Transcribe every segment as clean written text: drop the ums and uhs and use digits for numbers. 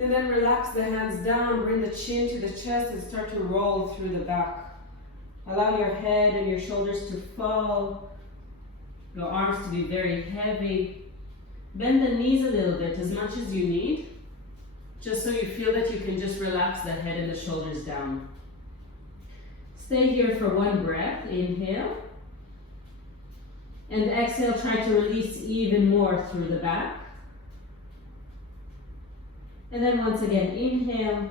And then relax the hands down, bring the chin to the chest and start to roll through the back. Allow your head and your shoulders to fall, your arms to be very heavy. Bend the knees a little bit, as much as you need, just so you feel that you can just relax the head and the shoulders down. Stay here for one breath, inhale. And exhale, try to release even more through the back. And then once again, inhale.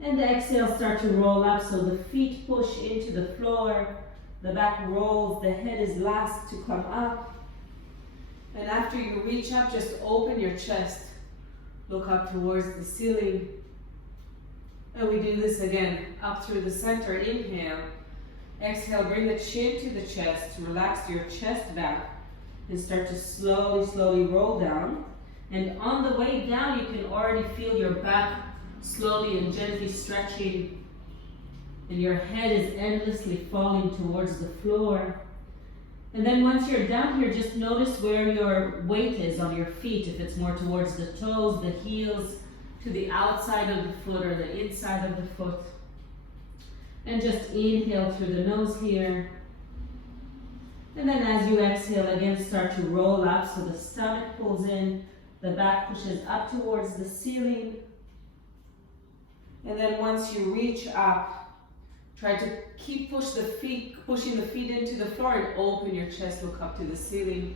And exhale, start to roll up so the feet push into the floor. The back rolls, the head is last to come up. And after you reach up, just open your chest. Look up towards the ceiling. And we do this again, up through the center, inhale. Exhale, bring the chin to the chest, relax your chest back, and start to slowly, slowly roll down. And on the way down, you can already feel your back slowly and gently stretching, and your head is endlessly falling towards the floor. And then once you're down here, just notice where your weight is on your feet, if it's more towards the toes, the heels, to the outside of the foot or the inside of the foot. And just inhale through the nose here. And then as you exhale, again, start to roll up so the stomach pulls in, the back pushes up towards the ceiling. And then once you reach up, try to keep pushing the feet into the floor and open your chest, look up to the ceiling.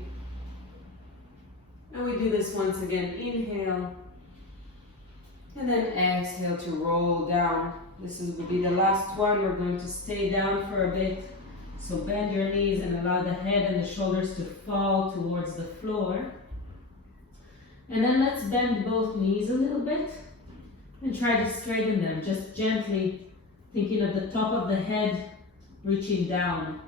And we do this once again, inhale. And then exhale to roll down. This will be the last one. We're going to stay down for a bit. So bend your knees and allow the head and the shoulders to fall towards the floor. And then let's bend both knees a little bit and try to straighten them, just gently thinking of the top of the head reaching down.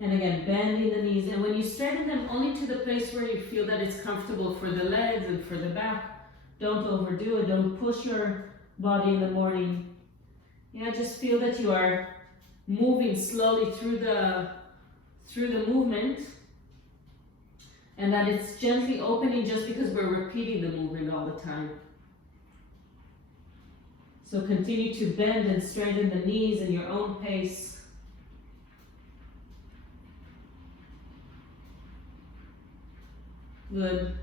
And again, bending the knees. And when you straighten them, only to the place where you feel that it's comfortable for the legs and for the back. Don't overdo it. Don't push your body in the morning. Yeah, just feel that you are moving slowly through the movement, and that it's gently opening just because we're repeating the movement all the time. So continue to bend and straighten the knees in your own pace. Good.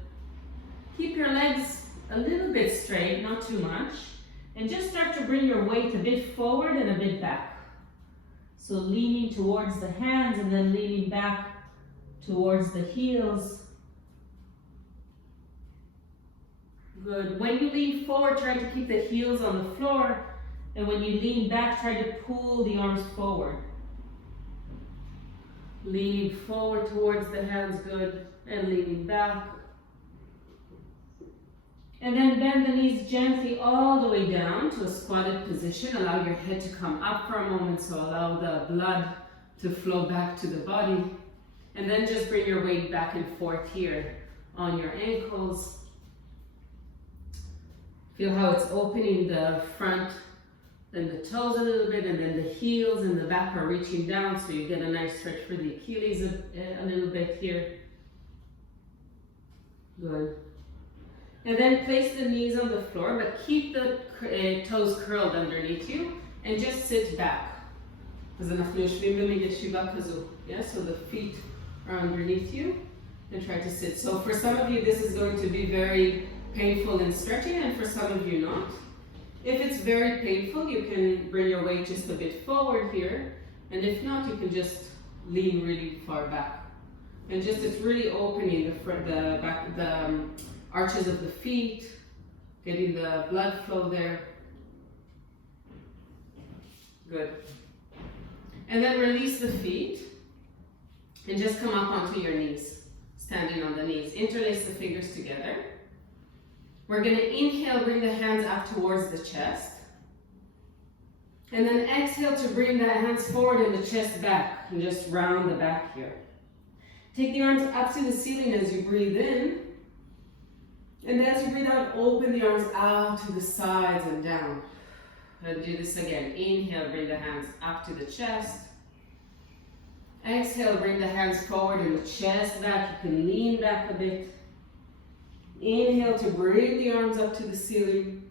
Keep your legs a little bit straight, not too much. And just start to bring your weight a bit forward and a bit back. So leaning towards the hands and then leaning back towards the heels. Good. When you lean forward, try to keep the heels on the floor. And when you lean back, try to pull the arms forward. Leaning forward towards the hands, good. And leaning back. And then bend the knees gently all the way down to a squatted position. Allow your head to come up for a moment, so allow the blood to flow back to the body. And then just bring your weight back and forth here on your ankles. Feel how it's opening the front and the toes a little bit, and then the heels and the back are reaching down, so you get a nice stretch for the Achilles a little bit here. Good. And then place the knees on the floor, but keep the toes curled underneath you and just sit back. Yeah, so the feet are underneath you and try to sit. So for some of you, this is going to be very painful and stretching, and for some of you not. If it's very painful, you can bring your weight just a bit forward here, and if not, you can just lean really far back. And just it's really opening the arches of the feet, getting the blood flow there. Good. And then release the feet and just come up onto your knees, standing on the knees. Interlace the fingers together. We're going to inhale, bring the hands up towards the chest. And then exhale to bring the hands forward and the chest back, and just round the back here. Take the arms up to the ceiling as you breathe in. And as you breathe out, open the arms out to the sides and down. And do this again. Inhale, bring the hands up to the chest. Exhale, bring the hands forward and the chest back. You can lean back a bit. Inhale to bring the arms up to the ceiling.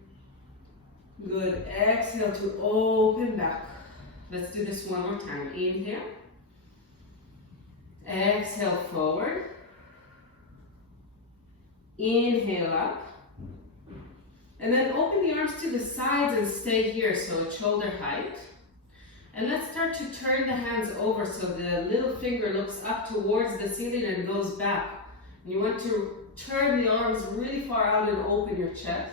Good. Exhale to open back. Let's do this one more time. Inhale. Exhale forward. Inhale up. And then open the arms to the sides and stay here, so at shoulder height. And let's start to turn the hands over so the little finger looks up towards the ceiling and goes back. And you want to turn the arms really far out and open your chest.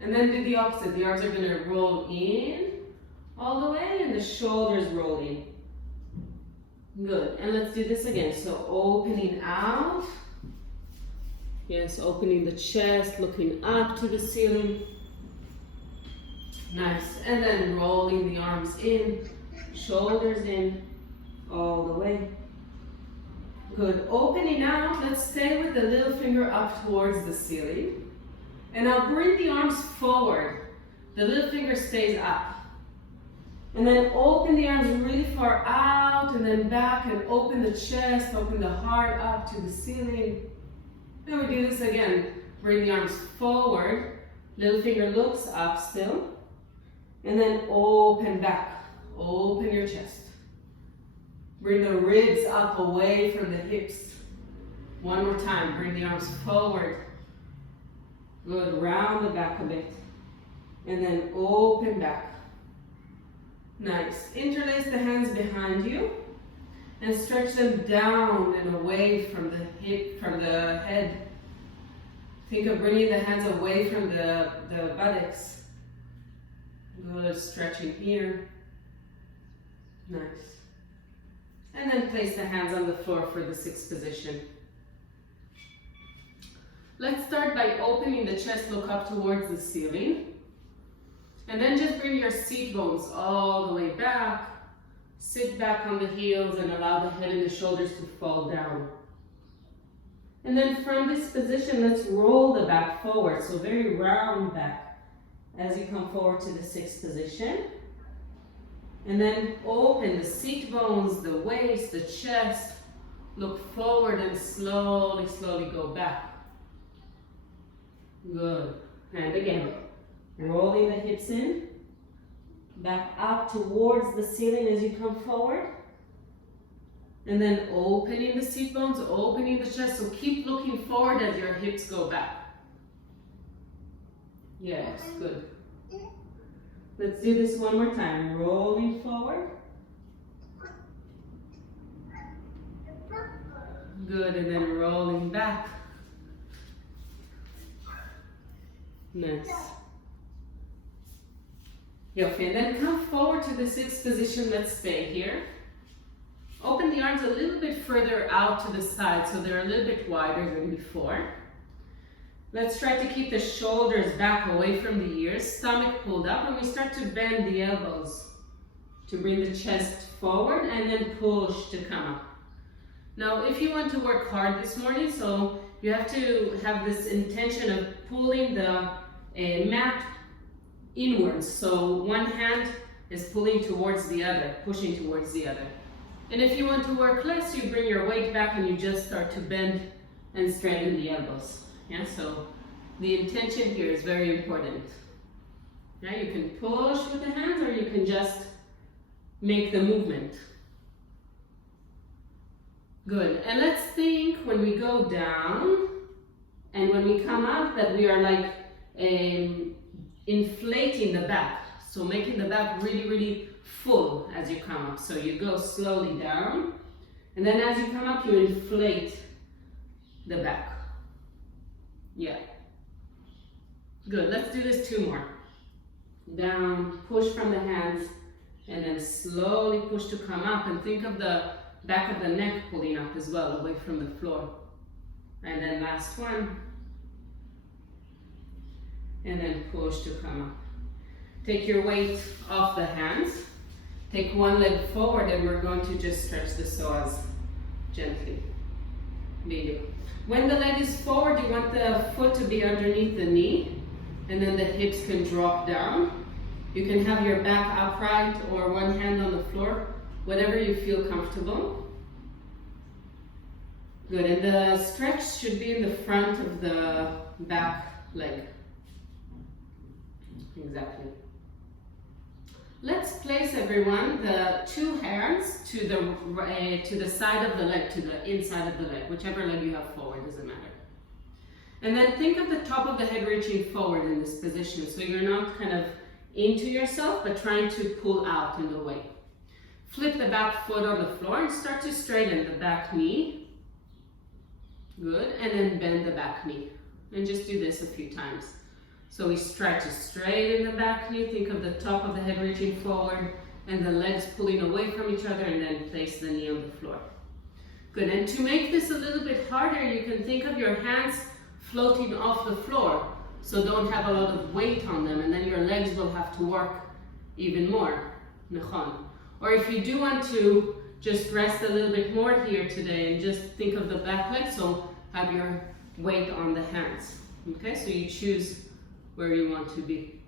And then do the opposite. The arms are going to roll in all the way and the shoulders roll in. Good. And let's do this again. So opening out. Yes, opening the chest, looking up to the ceiling. Nice. And then rolling the arms in, shoulders in, all the way. Good. Opening out. Let's stay with the little finger up towards the ceiling. And I'll bring the arms forward. The little finger stays up. And then open the arms really far out and then back and open the chest, open the heart up to the ceiling. Then we do this again. Bring the arms forward. Little finger looks up still. And then open back. Open your chest. Bring the ribs up away from the hips. One more time. Bring the arms forward. Good. Round the back a bit. And then open back. Nice. Interlace the hands behind you. And stretch them down and away from the hip, from the head. Think of bringing the hands away from the buttocks. Good, stretching here. Nice. And then place the hands on the floor for the sixth position. Let's start by opening the chest, look up towards the ceiling. And then just bring your seat bones all the way back. Sit back on the heels and allow the head and the shoulders to fall down. And then from this position, let's roll the back forward. So very round back as you come forward to the sixth position. And then open the seat bones, the waist, the chest. Look forward and slowly, slowly go back. Good. And again, rolling the hips in. Back up towards the ceiling as you come forward. And then opening the seat bones, opening the chest. So keep looking forward as your hips go back. Yes, good. Let's do this one more time. Rolling forward. Good, and then rolling back. Nice. Okay, and then come forward to the sixth position. Let's stay here. Open the arms a little bit further out to the side so they're a little bit wider than before. Let's try to keep the shoulders back away from the ears, stomach pulled up, and we start to bend the elbows to bring the chest forward and then push to come up. Now, if you want to work hard this morning, so you have to have this intention of pulling the mat inwards. So one hand is pulling towards the other, pushing towards the other. And if you want to work less, you bring your weight back and you just start to bend and straighten the elbows. Yeah, so the intention here is very important. Yeah, you can push with the hands or you can just make the movement. Good. And let's think when we go down and when we come up that we are like inflating the back. So making the back really, really full as you come up. So you go slowly down and then as you come up you inflate the back. Yeah. Good. Let's do this two more. Down, push from the hands, and then slowly push to come up. And think of the back of the neck pulling up as well, away from the floor. And then last one. And then push to come up. Take your weight off the hands. Take one leg forward, and we're going to just stretch the psoas gently. Video. When the leg is forward, you want the foot to be underneath the knee, and then the hips can drop down. You can have your back upright or one hand on the floor, whatever you feel comfortable. Good, and the stretch should be in the front of the back leg. Exactly. Let's place, everyone, the two hands to the side of the leg, to the inside of the leg, whichever leg you have forward, doesn't matter. And then think of the top of the head reaching forward in this position, so you're not kind of into yourself, but trying to pull out and away. Flip the back foot on the floor and start to straighten the back knee. Good, and then bend the back knee. And just do this a few times. So we stretch to straighten the back knee, think of the top of the head reaching forward and the legs pulling away from each other, and then place the knee on the floor. Good, and to make this a little bit harder, you can think of your hands floating off the floor, so don't have a lot of weight on them, and then your legs will have to work even more. Or if you do want to just rest a little bit more here today and just think of the back leg, so have your weight on the hands. Okay, so you choose where you want to be.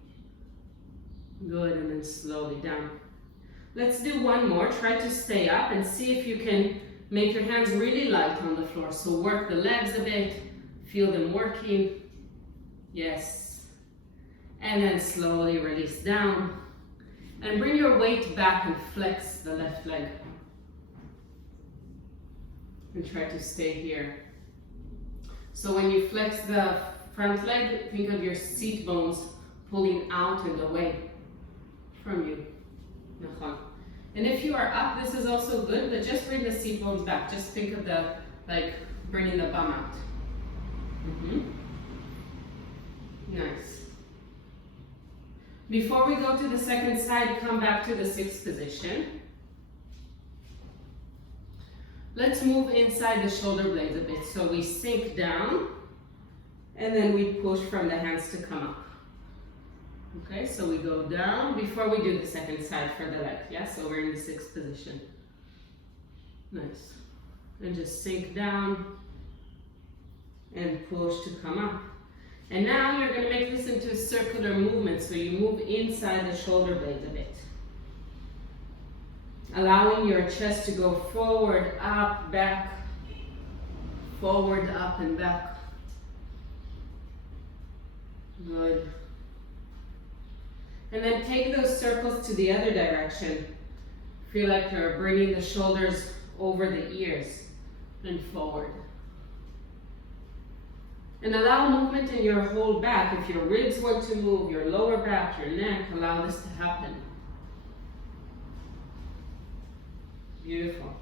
Good, and then slowly down. Let's do one more. Try to stay up and see if you can make your hands really light on the floor. So work the legs a bit, feel them working. Yes. And then slowly release down. And bring your weight back and flex the left leg. And try to stay here. So when you flex the front leg, think of your seat bones pulling out and away from you. And if you are up, this is also good, but just bring the seat bones back. Just think of the, like, bringing the bum out. Nice. Before we go to the second side, come back to the sixth position. Let's move inside the shoulder blades a bit. So we sink down, and then we push from the hands to come up. Okay, so we go down before we do the second side for the leg. Yeah, so we're in the sixth position. Nice. And just sink down and push to come up. And now you're going to make this into a circular movement, so you move inside the shoulder blades a bit. Allowing your chest to go forward, up, back, forward, up, and back. Good. And then take those circles to the other direction. Feel like you're bringing the shoulders over the ears and forward. And allow movement in your whole back. If your ribs want to move, your lower back, your neck, allow this to happen. Beautiful.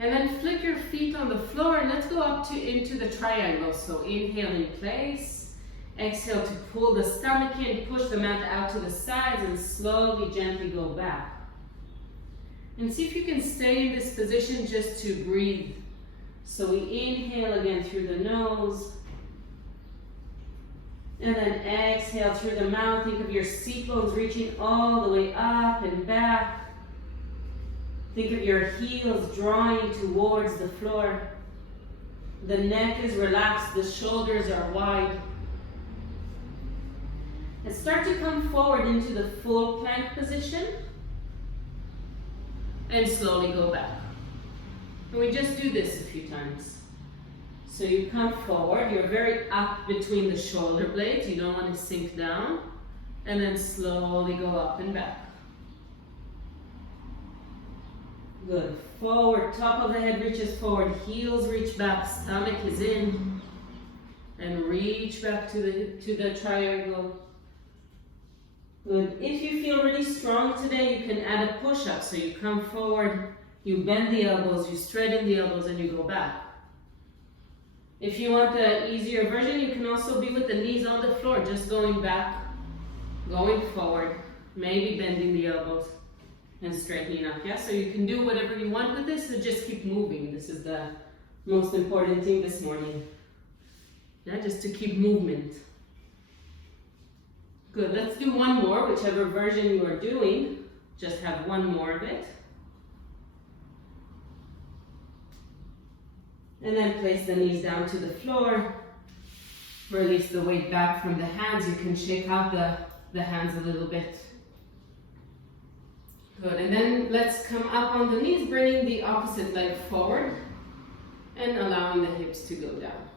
And then flip your feet on the floor and let's go up into the triangle. So inhale in place. Exhale to pull the stomach in, push the mat out to the sides, and slowly, gently go back. And see if you can stay in this position just to breathe. So we inhale again through the nose. And then exhale through the mouth. Think of your seat bones reaching all the way up and back. Think of your heels drawing towards the floor. The neck is relaxed, the shoulders are wide. And start to come forward into the full plank position. And slowly go back. And we just do this a few times. So you come forward, you're very up between the shoulder blades, you don't want to sink down. And then slowly go up and back. Good. Forward, top of the head reaches forward, heels reach back, stomach is in. And reach back to the triangle. Good. If you feel really strong today, you can add a push-up. So you come forward, you bend the elbows, you straighten the elbows, and you go back. If you want the easier version, you can also be with the knees on the floor, just going back, going forward, maybe bending the elbows and straightening up. Yeah, so you can do whatever you want with this, so just keep moving. This is the most important thing this morning. Yeah, just to keep movement. Good, let's do one more, whichever version you are doing. Just have one more of it. And then place the knees down to the floor. Release the weight back from the hands. You can shake out the hands a little bit. Good, and then let's come up on the knees, bringing the opposite leg forward. and allowing the hips to go down.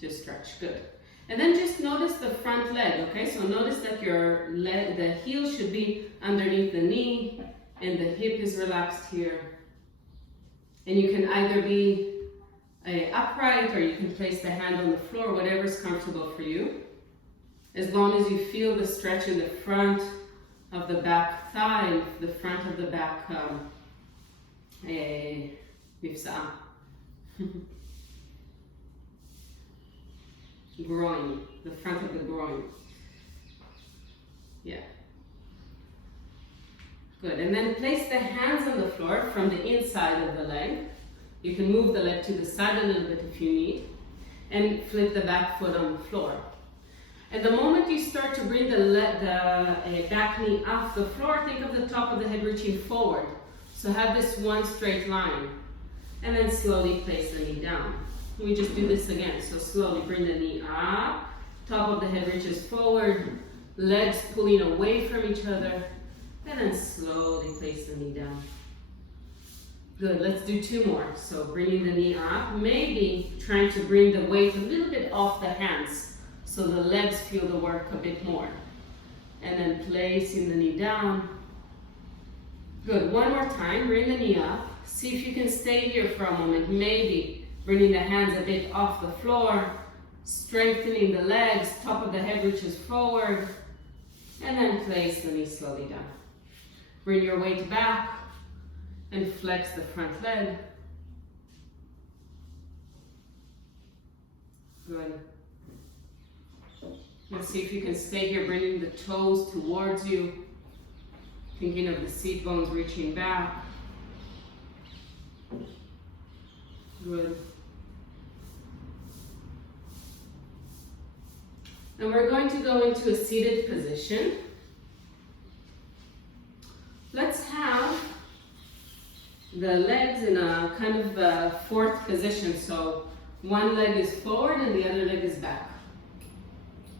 Just stretch, good. And then just notice the front leg, okay? So notice that your leg, the heel should be underneath the knee and the hip is relaxed here. And you can either be upright or you can place the hand on the floor, whatever is comfortable for you. As long as you feel the stretch in the front of the back thigh, the front of the back mifsa'a. Groin, the front of the groin. Yeah. Good, and then place the hands on the floor from the inside of the leg. You can move the leg to the side a little bit if you need, and flip the back foot on the floor. And the moment you start to bring the back knee off the floor, think of the top of the head reaching forward. So have this one straight line, and then slowly place the knee down. We just do this again. So slowly bring the knee up, top of the head reaches forward, legs pulling away from each other, and then slowly place the knee down. Good, let's do two more. So bringing the knee up, maybe trying to bring the weight a little bit off the hands so the legs feel the work a bit more. And then placing the knee down. Good, one more time, bring the knee up. See if you can stay here for a moment, maybe bringing the hands a bit off the floor, strengthening the legs, top of the head reaches forward, and then place the knee slowly down. Bring your weight back and flex the front leg. Good. And see if you can stay here, bringing the toes towards you, thinking of the seat bones reaching back. Good. And we're going to go into a seated position. Let's have the legs in a kind of fourth position. So one leg is forward and the other leg is back.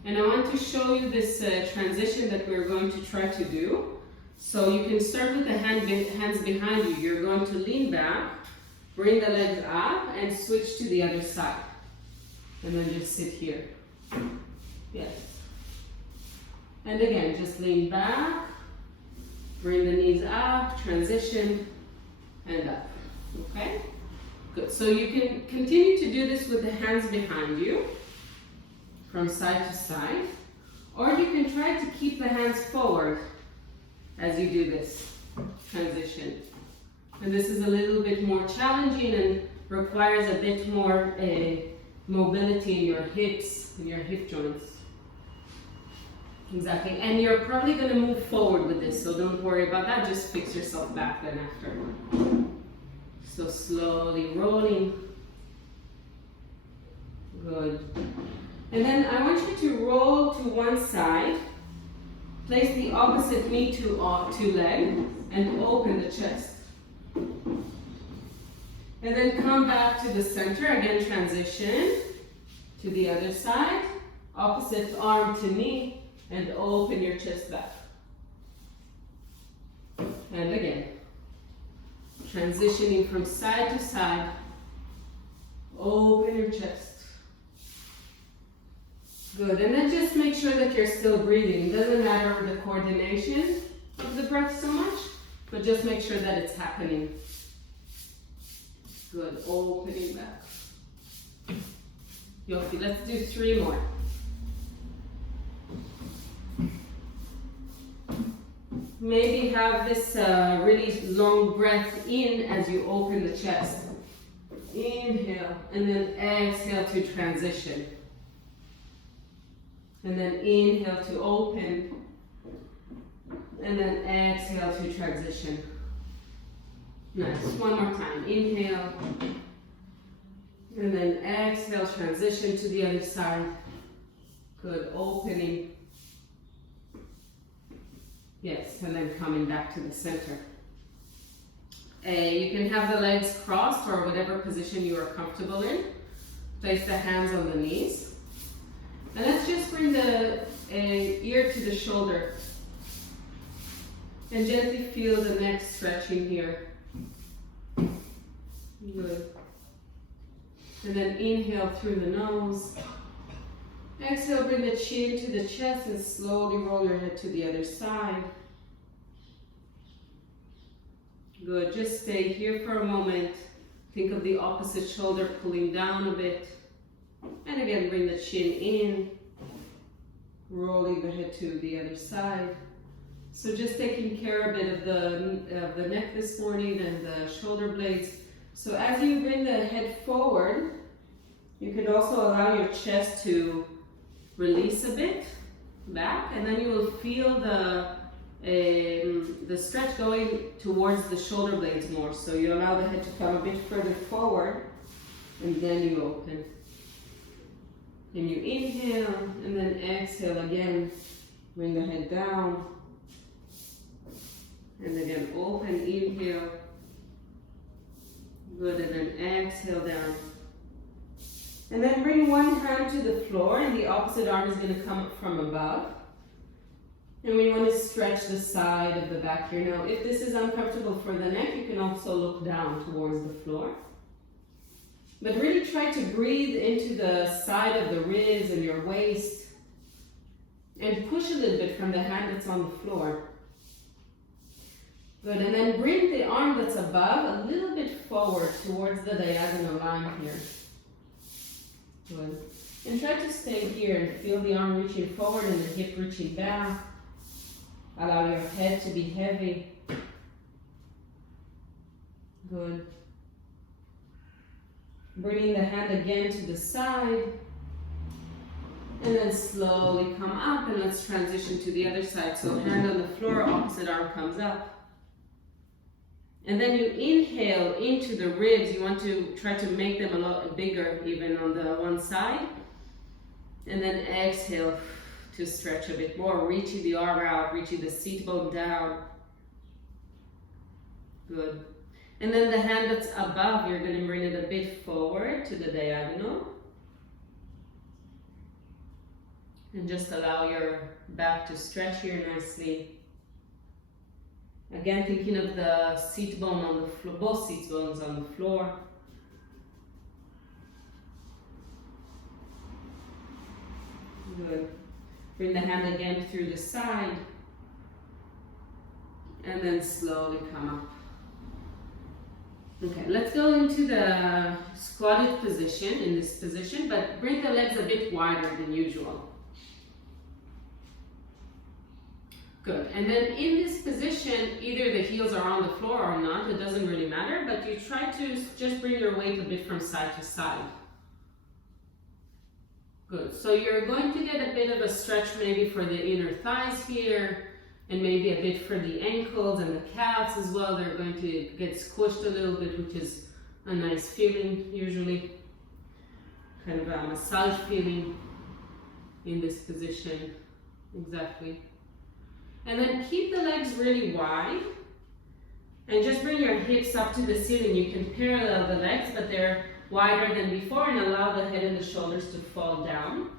And I want to show you this transition that we're going to try to do. So you can start with the hands behind you. You're going to lean back, bring the legs up, and switch to the other side. And then just sit here. Yes. And again, just lean back, bring the knees up, transition, and up. Okay? Good. So you can continue to do this with the hands behind you, from side to side, or you can try to keep the hands forward as you do this transition. And this is a little bit more challenging and requires a bit more mobility in your hips and your hip joints. Exactly, and you're probably going to move forward with this, so don't worry about that, just fix yourself back then after. So slowly rolling. Good. And then I want you to roll to one side, place the opposite knee to leg, and open the chest. And then come back to the center, again transition to the other side, opposite arm to knee, and open your chest back. And again, transitioning from side to side, open your chest. Good, and then just make sure that you're still breathing. It doesn't matter the coordination of the breath so much, but just make sure that it's happening. Good, opening back. Yofi, let's do 3 more. Maybe have this really long breath in as you open the chest. Inhale, and then exhale to transition. And then inhale to open, and then exhale to transition. Nice, one more time. Inhale, and then exhale, transition to the other side. Good, opening. Yes, and then coming back to the center. You can have the legs crossed or whatever position you are comfortable in. Place the hands on the knees. And let's just bring the ear to the shoulder. And gently feel the neck stretching here. Good. And then inhale through the nose. Exhale, bring the chin to the chest and slowly roll your head to the other side. Good, just stay here for a moment. Think of the opposite shoulder pulling down a bit. And again, bring the chin in, rolling the head to the other side. So just taking care a bit of the neck this morning and the shoulder blades. So as you bring the head forward, you could also allow your chest to release a bit back, and then you will feel the stretch going towards the shoulder blades more. So you allow the head to come a bit further forward, and then you open. And you inhale, and then exhale again. Bring the head down. And again, open, inhale. Good, and then exhale down. And then bring one hand to the floor, and the opposite arm is going to come up from above. And we want to stretch the side of the back here. Now, if this is uncomfortable for the neck, you can also look down towards the floor. But really try to breathe into the side of the ribs and your waist. And push a little bit from the hand that's on the floor. Good, and then bring the arm that's above a little bit forward towards the diagonal line here. Good. And try to stay here and feel the arm reaching forward and the hip reaching back. Allow your head to be heavy. Good. Bringing the hand again to the side. And then slowly come up, and let's transition to the other side. So hand on the floor, opposite arm comes up. And then you inhale into the ribs. You want to try to make them a lot bigger even on the one side. And then exhale to stretch a bit more, reaching the arm out, reaching the seat bone down. Good. And then the hand that's above, you're going to bring it a bit forward to the diagonal. And just allow your back to stretch here nicely. Again, thinking of the seat bone on the floor, both seat bones on the floor. Good. Bring the hand again through the side. And then slowly come up. Okay, let's go into the squatted position, in this position, but bring the legs a bit wider than usual. Good, and then in this position, either the heels are on the floor or not, it doesn't really matter, but you try to just bring your weight a bit from side to side. Good, so you're going to get a bit of a stretch maybe for the inner thighs here, and maybe a bit for the ankles and the calves as well. They're going to get squished a little bit, which is a nice feeling usually. Kind of a massage feeling in this position, exactly. And then keep the legs really wide and just bring your hips up to the ceiling. You can parallel the legs, but they're wider than before, and allow the head and the shoulders to fall down.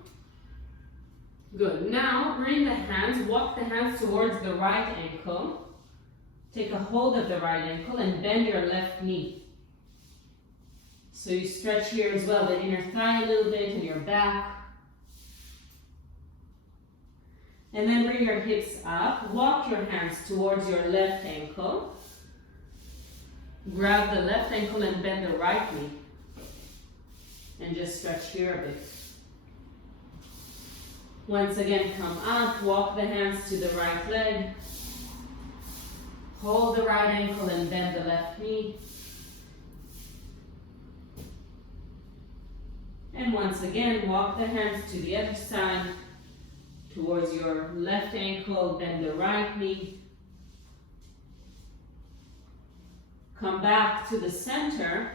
Good. Now bring the hands, walk the hands towards the right ankle. Take a hold of the right ankle and bend your left knee. So you stretch here as well, the inner thigh a little bit and your back. And then bring your hips up, walk your hands towards your left ankle. Grab the left ankle and bend the right knee. And just stretch here a bit. Once again, come up, walk the hands to the right leg. Hold the right ankle and bend the left knee. And once again, walk the hands to the other side. Towards your left ankle, bend the right knee. Come back to the center.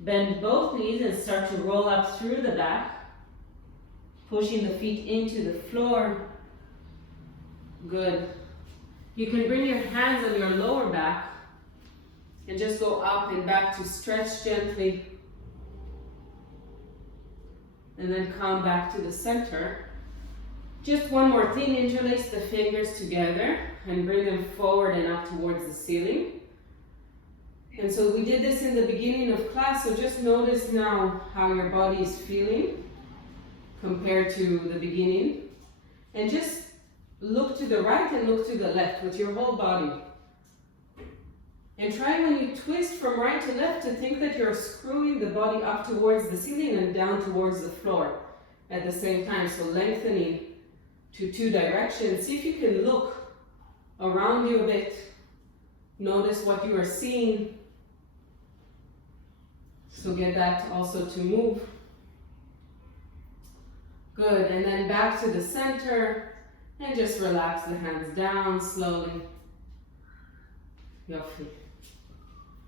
Bend both knees and start to roll up through the back. Pushing the feet into the floor. Good. You can bring your hands on your lower back and just go up and back to stretch gently. And then come back to the center. Just one more thing, interlace the fingers together and bring them forward and up towards the ceiling. And so we did this in the beginning of class, so just notice now how your body is feeling compared to the beginning. And just look to the right and look to the left with your whole body. And try when you twist from right to left to think that you're screwing the body up towards the ceiling and down towards the floor at the same time. So lengthening to two directions. See if you can look around you a bit. Notice what you are seeing. So get that also to move. Good, and then back to the center and just relax the hands down slowly. Your feet.